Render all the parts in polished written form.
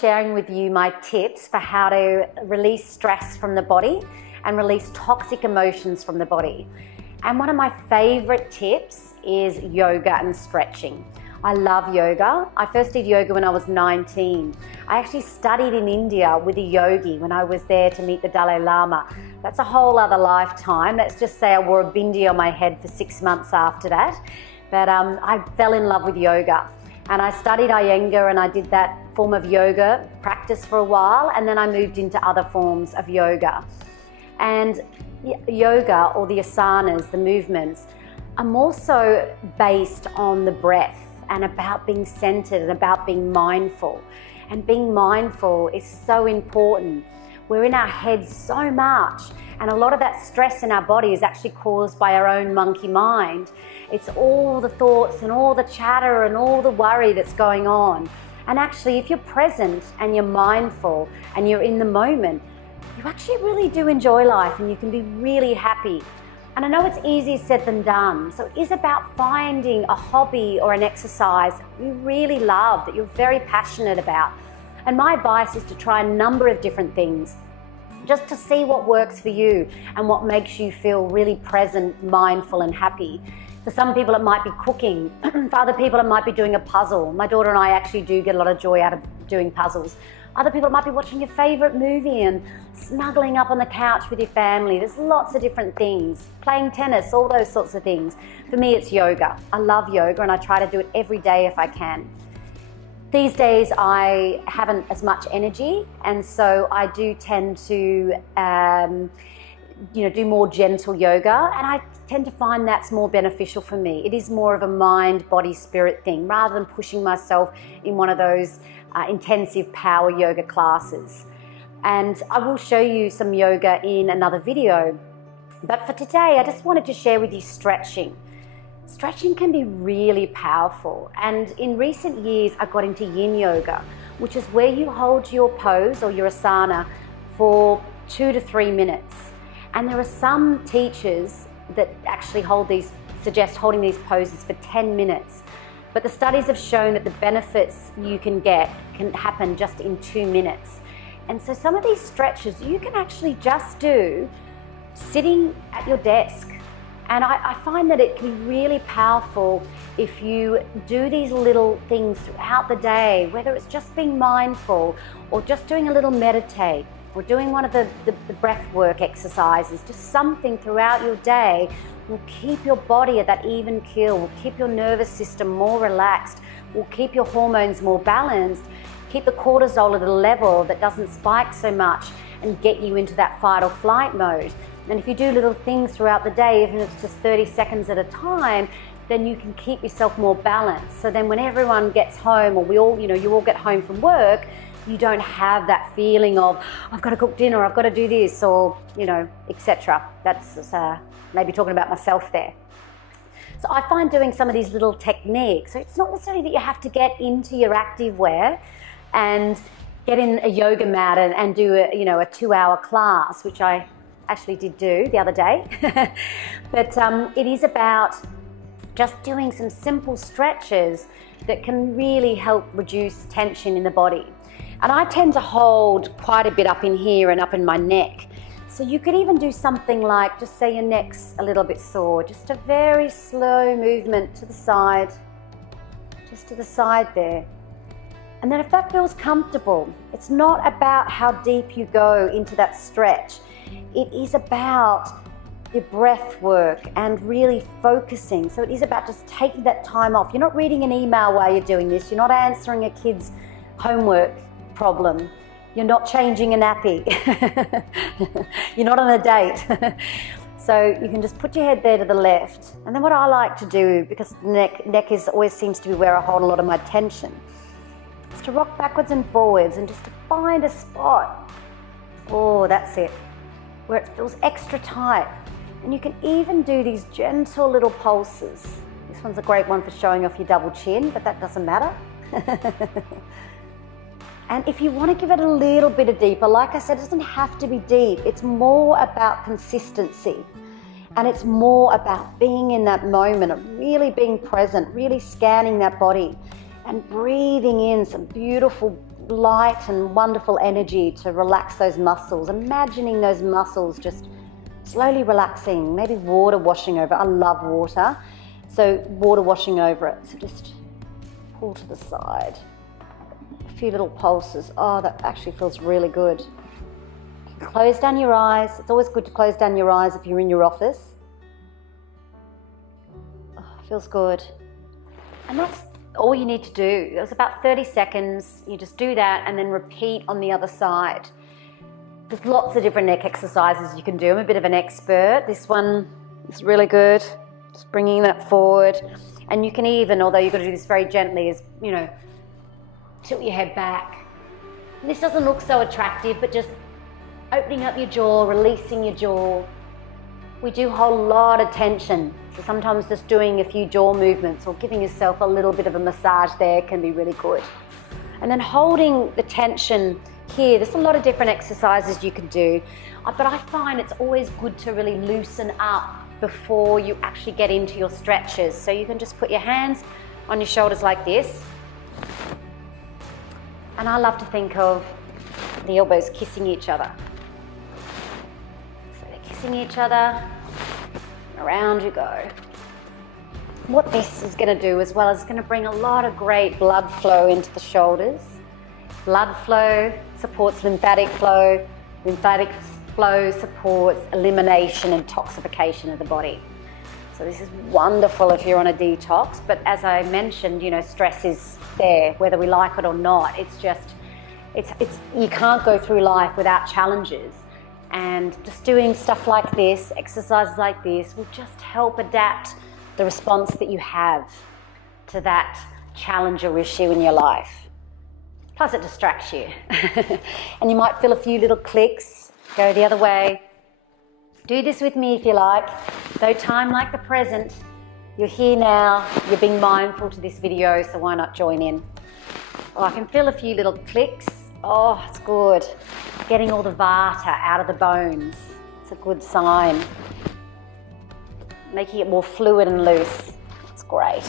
sharing with you my tips for how to release stress from the body and release toxic emotions from the body. And one of my favorite tips is yoga and stretching. I love yoga. I first did yoga when I was 19. I actually studied in India with a yogi when I was there to meet the Dalai Lama. That's a whole other lifetime. Let's just say I wore a bindi on my head for 6 months after that. But I fell in love with yoga. And I studied Iyengar and I did that form of yoga practice for a while, and then I moved into other forms of yoga. And yoga, or the asanas, the movements, are more so based on the breath and about being centered and about being mindful. And being mindful is so important. We're in our heads so much, and a lot of that stress in our body is actually caused by our own monkey mind. It's all the thoughts and all the chatter and all the worry that's going on. And actually, if you're present and you're mindful and you're in the moment, you actually really do enjoy life and you can be really happy. And I know it's easier said than done. So it is about finding a hobby or an exercise you really love, that you're very passionate about. And my advice is to try a number of different things, just to see what works for you and what makes you feel really present, mindful and happy. For some people it might be cooking. For other people it might be doing a puzzle. My daughter and I actually do get a lot of joy out of doing puzzles. Other people it might be watching your favorite movie and snuggling up on the couch with your family. There's lots of different things. Playing tennis, all those sorts of things. For me it's yoga. I love yoga and I try to do it every day if I can. These days I haven't as much energy, and so I do tend to do more gentle yoga, and I tend to find that's more beneficial for me. It is more of a mind, body, spirit thing rather than pushing myself in one of those intensive power yoga classes. And I will show you some yoga in another video. But for today, I just wanted to share with you stretching. Stretching can be really powerful, and in recent years I got into yin yoga, which is where you hold your pose or your asana for 2 to 3 minutes. And there are some teachers that actually suggest holding these poses for 10 minutes. But the studies have shown that the benefits you can get can happen just in 2 minutes. And so some of these stretches you can actually just do sitting at your desk. And I find that it can be really powerful if you do these little things throughout the day, whether it's just being mindful or just doing a little meditate or doing one of the breath work exercises. Just something throughout your day will keep your body at that even keel, will keep your nervous system more relaxed, will keep your hormones more balanced, keep the cortisol at a level that doesn't spike so much and get you into that fight or flight mode. And if you do little things throughout the day, even if it's just 30 seconds at a time, then you can keep yourself more balanced. So then when everyone gets home, or you all get home from work, you don't have that feeling of, I've got to cook dinner, I've got to do this, or, etc. That's maybe talking about myself there. So I find doing some of these little techniques, so it's not necessarily that you have to get into your active wear and get in a yoga mat and do a 2-hour class, which I actually did do the other day. But it is about just doing some simple stretches that can really help reduce tension in the body. And I tend to hold quite a bit up in here and up in my neck. So you could even do something like, just say your neck's a little bit sore, just a very slow movement to the side, just to the side there. And then if that feels comfortable, it's not about how deep you go into that stretch. It is about your breath work and really focusing. So it is about just taking that time off. You're not reading an email while you're doing this. You're not answering a kid's homework problem. You're not changing a nappy. You're not on a date. So you can just put your head there to the left. And then what I like to do, because the neck always seems to be where I hold a lot of my tension, is to rock backwards and forwards and just to find a spot. Oh, that's it. Where it feels extra tight. And you can even do these gentle little pulses. This one's a great one for showing off your double chin, but that doesn't matter. And if you want to give it a little bit deeper, like I said, it doesn't have to be deep. It's more about consistency. And it's more about being in that moment, of really being present, really scanning that body and breathing in some beautiful, light and wonderful energy to relax those muscles. Imagining those muscles just slowly relaxing, maybe water washing over. I love water, so water washing over it. So just pull to the side. A few little pulses. Oh, that actually feels really good. Close down your eyes. It's always good to close down your eyes if you're in your office. Oh, feels good. And that's all you need to do. It was about 30 seconds. You just do that and then repeat on the other side. There's lots of different neck exercises you can do. I'm a bit of an expert. This one is really good. Just bringing that forward. And you can even, although you've got to do this very gently, is, you know, tilt your head back. And this doesn't look so attractive, but just opening up your jaw, releasing your jaw. We do hold a lot of tension. So sometimes just doing a few jaw movements or giving yourself a little bit of a massage there can be really good. And then holding the tension here, there's a lot of different exercises you can do, but I find it's always good to really loosen up before you actually get into your stretches. So you can just put your hands on your shoulders like this. And I love to think of the elbows kissing each other. So they're kissing each other, around you go. What this is going to do as well is going to bring a lot of great blood flow into the shoulders. Blood flow supports lymphatic flow. Lymphatic flow supports elimination and toxification of the body. So this is wonderful if you're on a detox, but as I mentioned, you know, stress is there, whether we like it or not. It's just, you can't go through life without challenges. And just doing stuff like this, exercises like this, will just help adapt the response that you have to that challenge or issue in your life. Plus it distracts you. And you might feel a few little clicks, go the other way. Do this with me if you like. Though time like the present, you're here now, you're being mindful to this video, so why not join in? Oh, I can feel a few little clicks. Oh, it's good. Getting all the vata out of the bones. It's a good sign. Making it more fluid and loose. It's great.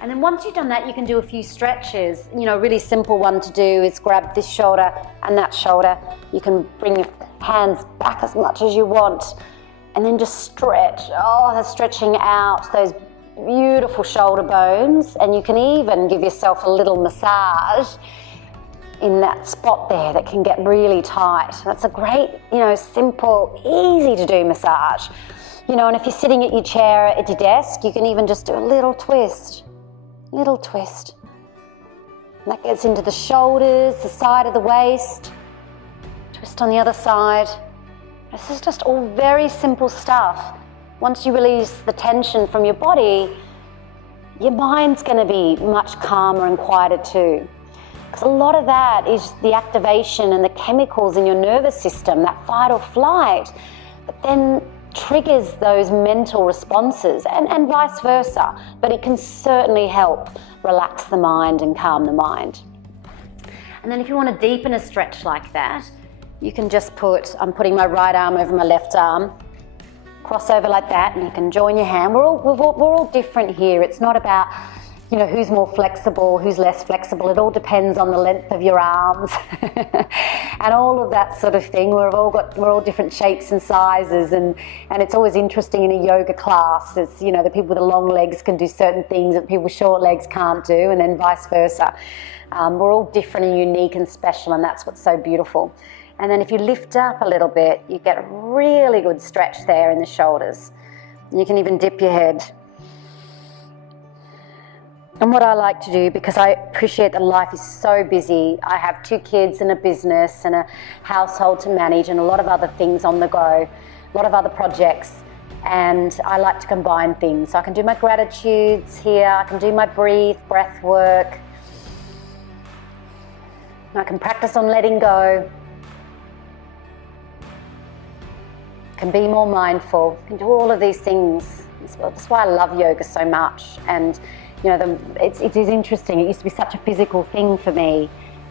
And then once you've done that, you can do a few stretches. You know, a really simple one to do is grab this shoulder and that shoulder. You can bring your hands back as much as you want and then just stretch. Oh, that's stretching out those beautiful shoulder bones. And you can even give yourself a little massage in that spot there that can get really tight. That's a great, you know, simple, easy to do massage. You know, and if you're sitting at your chair, at your desk, you can even just do a little twist. Little twist. And that gets into the shoulders, the side of the waist. Twist on the other side. This is just all very simple stuff. Once you release the tension from your body, your mind's going to be much calmer and quieter too. Because a lot of that is the activation and the chemicals in your nervous system, that fight or flight, that then triggers those mental responses and vice versa. But it can certainly help relax the mind and calm the mind. And then if you want to deepen a stretch like that, you can just I'm putting my right arm over my left arm, cross over like that, and you can join your hand. We're all different here. It's not about, you know, who's more flexible, who's less flexible. It all depends on the length of your arms and all of that sort of thing. We're all different shapes and sizes, and it's always interesting in a yoga class. It's, you know, the people with the long legs can do certain things that people with short legs can't do, and then vice versa. We're all different and unique and special, and that's what's so beautiful. And then if you lift up a little bit, you get a really good stretch there in the shoulders. And you can even dip your head. And what I like to do, because I appreciate that life is so busy, I have 2 kids and a business and a household to manage and a lot of other things on the go, a lot of other projects, and I like to combine things. So I can do my gratitudes here, I can do my breath work, I can practice on letting go, can be more mindful, can do all of these things. That's why I love yoga so much. And you know, it is interesting. It used to be such a physical thing for me,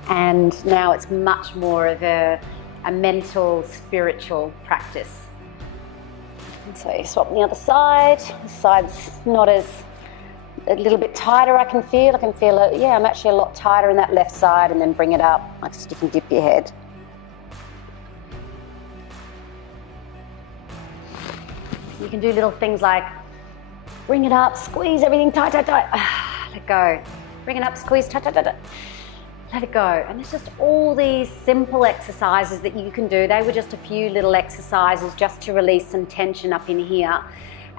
and now it's much more of a mental, spiritual practice. And so you swap on the other side. The side's not as a little bit tighter I can feel it, yeah, I'm actually a lot tighter in that left side, and then bring it up, like so you can dip your head. You can do little things like bring it up, squeeze everything tight, tight, tight, let go. Bring it up, squeeze, tight, tight, tight, tight. Let it go. And it's just all these simple exercises that you can do. They were just a few little exercises just to release some tension up in here.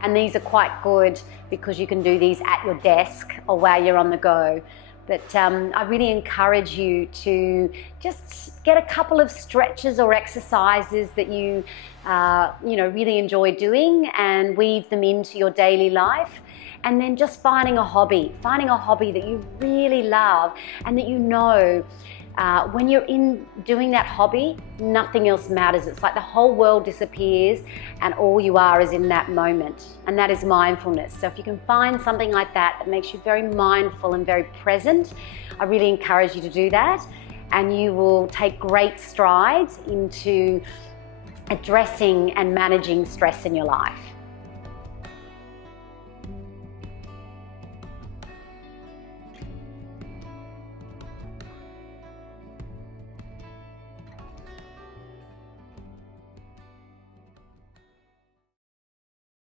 And these are quite good because you can do these at your desk or while you're on the go. But I really encourage you to just get a couple of stretches or exercises that you really enjoy doing and weave them into your daily life. And then just finding a hobby that you really love and that you know when you're in doing that hobby, nothing else matters. It's like the whole world disappears and all you are is in that moment. And that is mindfulness. So if you can find something like that that makes you very mindful and very present, I really encourage you to do that. And you will take great strides into addressing and managing stress in your life.